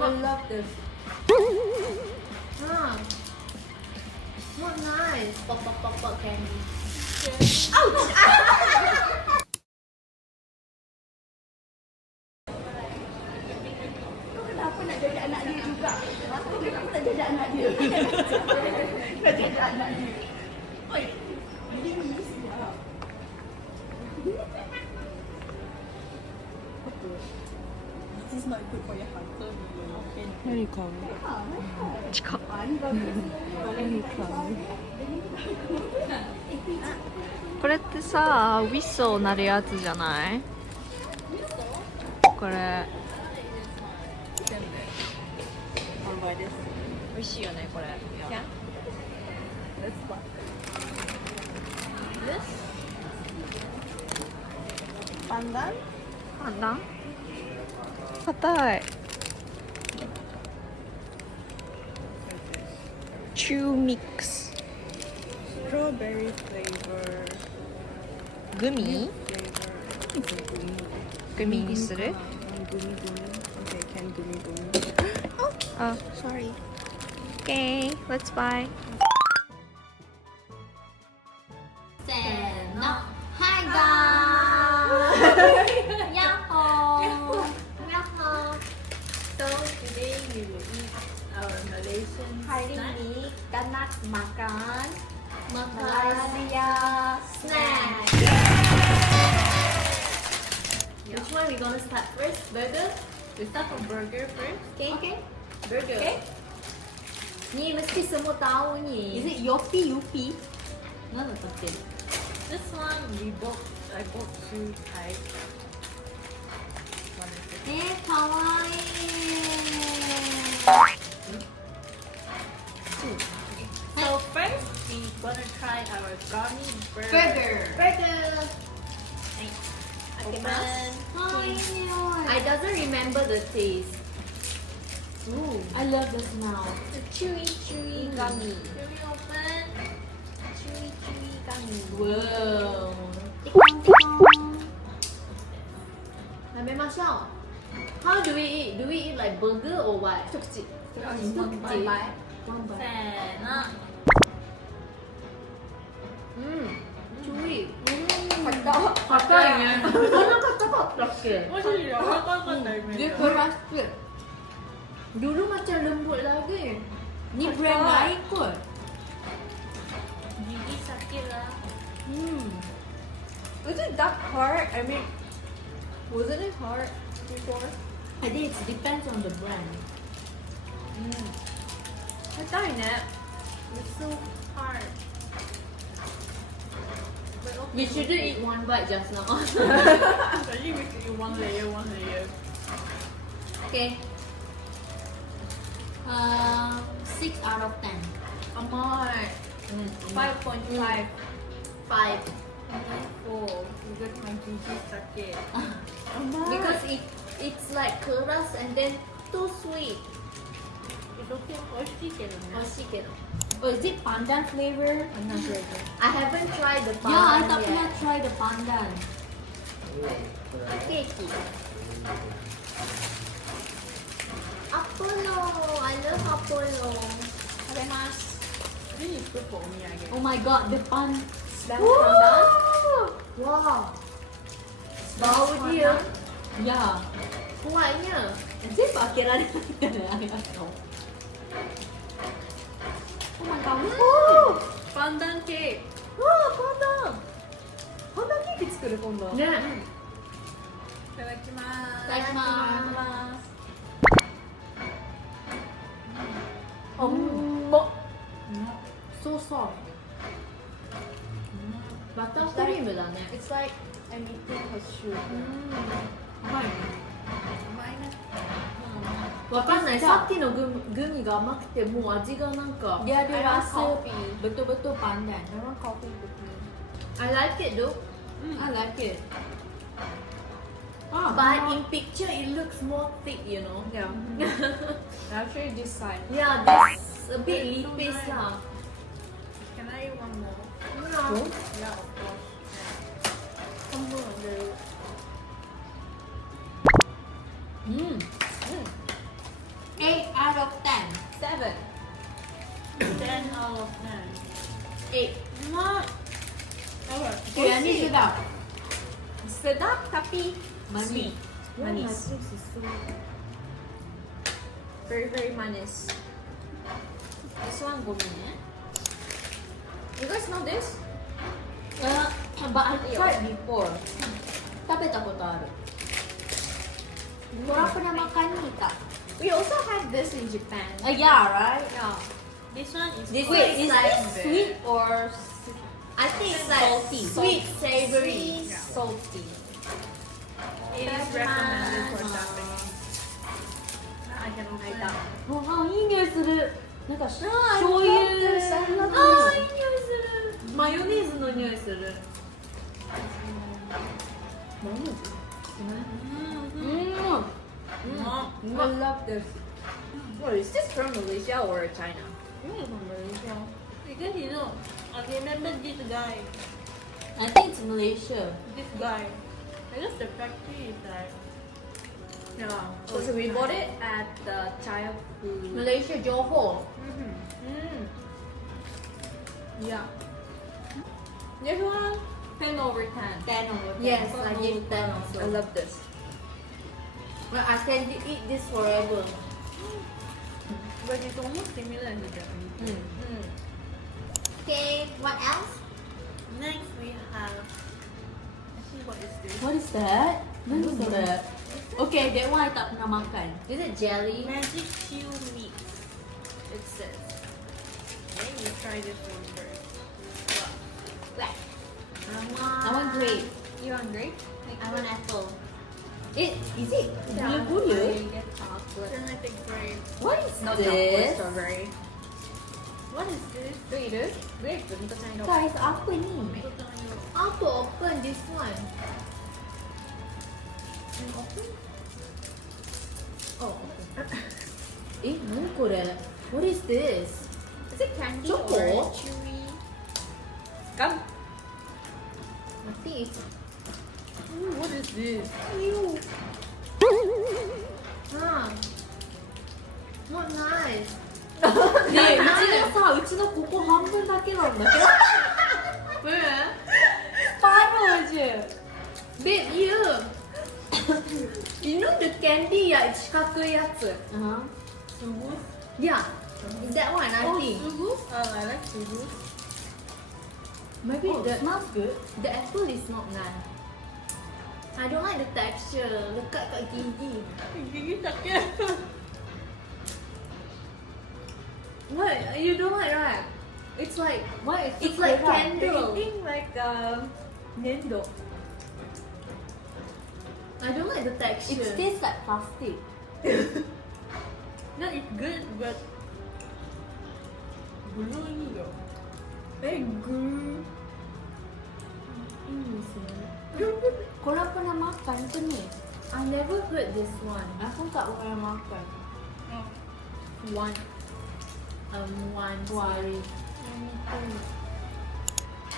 I love this. Not nice. Pop, pop, pop, pop candy. Ouch! Kenapa nak jaga anak dia juga? Kenapa tak jaga anak dia? Nak jaga anak dia. Oi, dia ni siap. This is not good for your heart. Very calm. Cakap. Very calm. これってさ、ウィッソーなるやつじゃない？これ。美味しいよねこれ。Yeah. This one. This. Pandan. パンダン？硬い。Chew mix。Strawberry flavor. グミ？ Flavor. グミにする？ Gumi. Okay, can gumi. Oh, sorry. Okay, let's buy. せーの。Hi guys! Yahoo! Yahoo! So today we will eat our Malaysian Hari snack. ni kita nak makan Malaysia snack. Which one we gonna start first? Burger? We start from burger first. Okay? Okay. Burger. Okay. Ni mesti semua tahu ni. Is it Yopi Yupi? Mana penting? This one I bought two types. One is this. Kawaii. So first, we gonna try our gummy burger. Burger. Open. Hi. I doesn't remember the taste. Ooh, I love the smell. The chewy gummy. Can we open? Chewy gummy. Wow. 食べましょう。How do we eat? Do we eat like burger or what? 一口。One bite. せーの。chewy。硬いね。こんな硬かったっけ？Masih ya, kan dari Dia keras ke? Dulu macam lembut lagi. Ni brand lain kot. Gigi sakit lah. Was it that hard? I mean, wasn't it hard before? I think it depends on the brand. 硬いね。 It's so hard. We shouldn't eat one bite just now. Tadi we should eat one layer. Okay. 6 out of 10. Amai. 5.5. 5. Because my gigi sakit. Because it's like keras and then too sweet. It's okay, oishiけどね。 Oh, is it pandan flavor? I'm not sure. I haven't tried the pandan Yeah, I tak yet. pernah try the pandan. Cakey. Apollo. I love Apollo. This is good for me, I guess. Oh my god, the pan smell Wow. pandan. Wow. Bau dia Yeah. kuatnya. Nanti pakai lagi ayah kau. Oh my god. Pandan cake. パンダケーキ作る今度。ね。いただきます。いただきます。So soft. バタークリームだね。 It's like I'm eating a sugar. 甘いね。甘いね。わかんない。さっきのグミが甘くてもう味がなんか。 Dia ada I rasa want betul-betul pandan. I want coffee betul. I like it though. I like it. But in picture it looks more thick, you know. Yeah. Actually this side. Yeah, this a bit lipis lah. Can I eat one more? No. Yeah, of course. Come on, girl. 7. 10 out of 10. 8. Not. Okay, yang ni sedap. Sedap tapi Manis. manis. Very very manis. This one gourmet. You guys know this? But I tried before. 食べたことある。Korang pernah makan ni tak? We also have this in Japan. Yeah, right? Yeah. This one is This quite is like this sweet or I think it's like salty? sweet, savory, Yeah. salty. It is recommended for Japanese. I can open it. あ、いい匂いする。なんか醤油。I love this. I love this. あ、いい匂いする。マヨネーズの匂いする。Mm. I love this. What is this from Malaysia or China? Because you know, I remember this guy. I think it's Malaysia. This guy. Because the factory is like. Yeah. So we bought it at the China food. Malaysia Johor. Mm. Yeah. This one 10 over 10. 10 over 10. Yes, I give 10 also. I love this. Well, I can eat this forever. But it's almost similar to Japanese. Okay, what else? Next we have. Let's see what is this. What is that? Mana tu that? Okay, that one I tak pernah makan. Is it jelly? Magic Chew Mix. It says. Okay, you try this one first. Black. I want grape. You want grape? I want apple. Is it gula-gula? I get chocolate. Then I take grape. What is No chocolate, this? strawberry. What is this? Do you do? Grape, dito tayo. Guys, apa ni? Ito tayo. How to open this one? Oh, Eh, mana kore? What is this? is it candy Choco? or chewy? Come. I think it's... What is this? Ah. Not nice. ねえ、うちのここ半分だけなんだけど。Babe, you know the candy や四角いやつ。Yeah, is that one? I think. I like sugu. Maybe the smells good. The apple is not nice. I don't like the texture. Lekat kat gigi. Gigi sakit. What? You don't like, right? It's like what? It's like They're candle. eating like Nendo. I don't like the texture. It tastes like plastic. No, it's good, but gulu ini loh. Very good. Korang pernah makan tu ni? I never heard this one. Aku tak pernah makan. One. One. Sorry.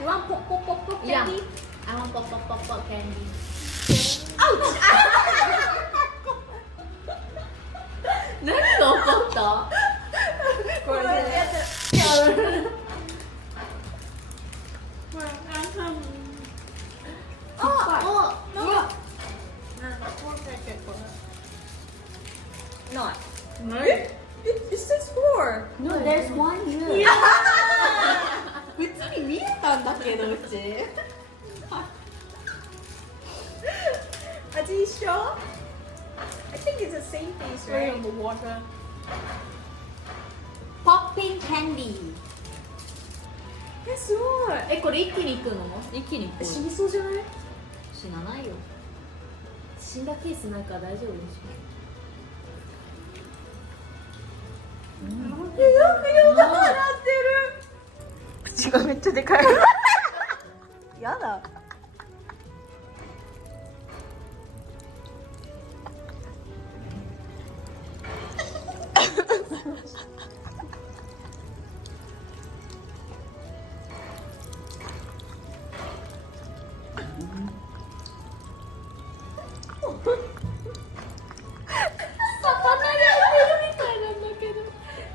You want pop Yeah. candy? I want pop candy. Ouch! 何が起こったこれで。あ、 Not. It says 4. No, there's one here. 普通に見えたんだけどうち。味一緒 I think it's the same taste, right? The water. Popping candy. え、すごい。え、これ一気にいくの？一気にいく。死にそうじゃない？死なないよ。死んだケースないから大丈夫でしょ。笑ってる。口がめっちゃでかい。やだ。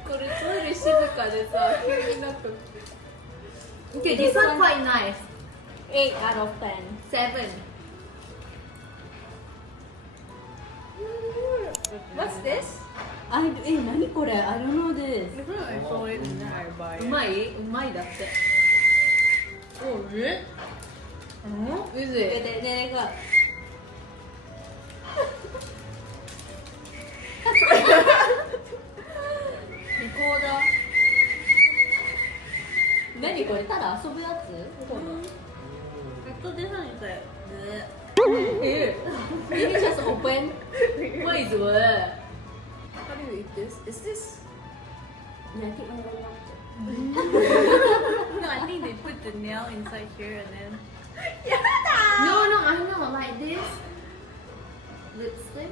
これ Okay, this one quite nice. 8 out of 10. 7. What's this? 何これ? I don't know this. I feel like I saw it and then I buy う it. まい？うまいだって。Oh, really? Is で it? ねがリコーダー。何これ？ただ遊ぶやつ？ I thought this one is like. Maybe just open. What is it? How do you eat this? Is this? No, I think they put the nail inside here and then. No, I know, like this. Lipstick.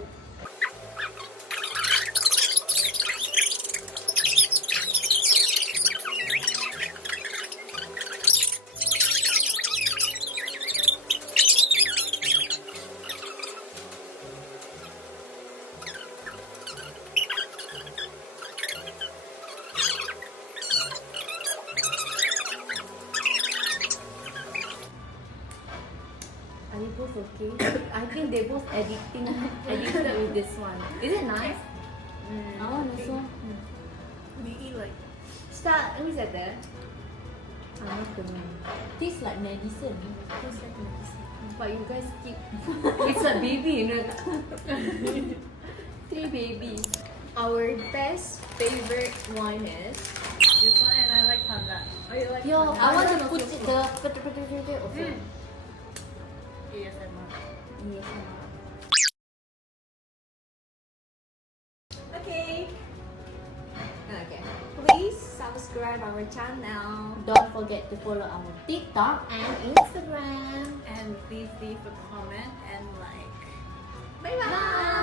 Are they both okay? I think they both addicted with this one. Is it nice? I want to so. We eat like. Start. Let me set there. I'm not gonna. Tastes like medicine. But you guys keep. It's a baby, you know. 3 babies. Our best favorite one is. This one and I like panda. Oh, you like Yo, panda? I want to put the also. ASMR. Yes. Okay. Okay. Please subscribe our channel. Don't forget to follow our TikTok and Instagram. And please leave a comment and like. Bye bye.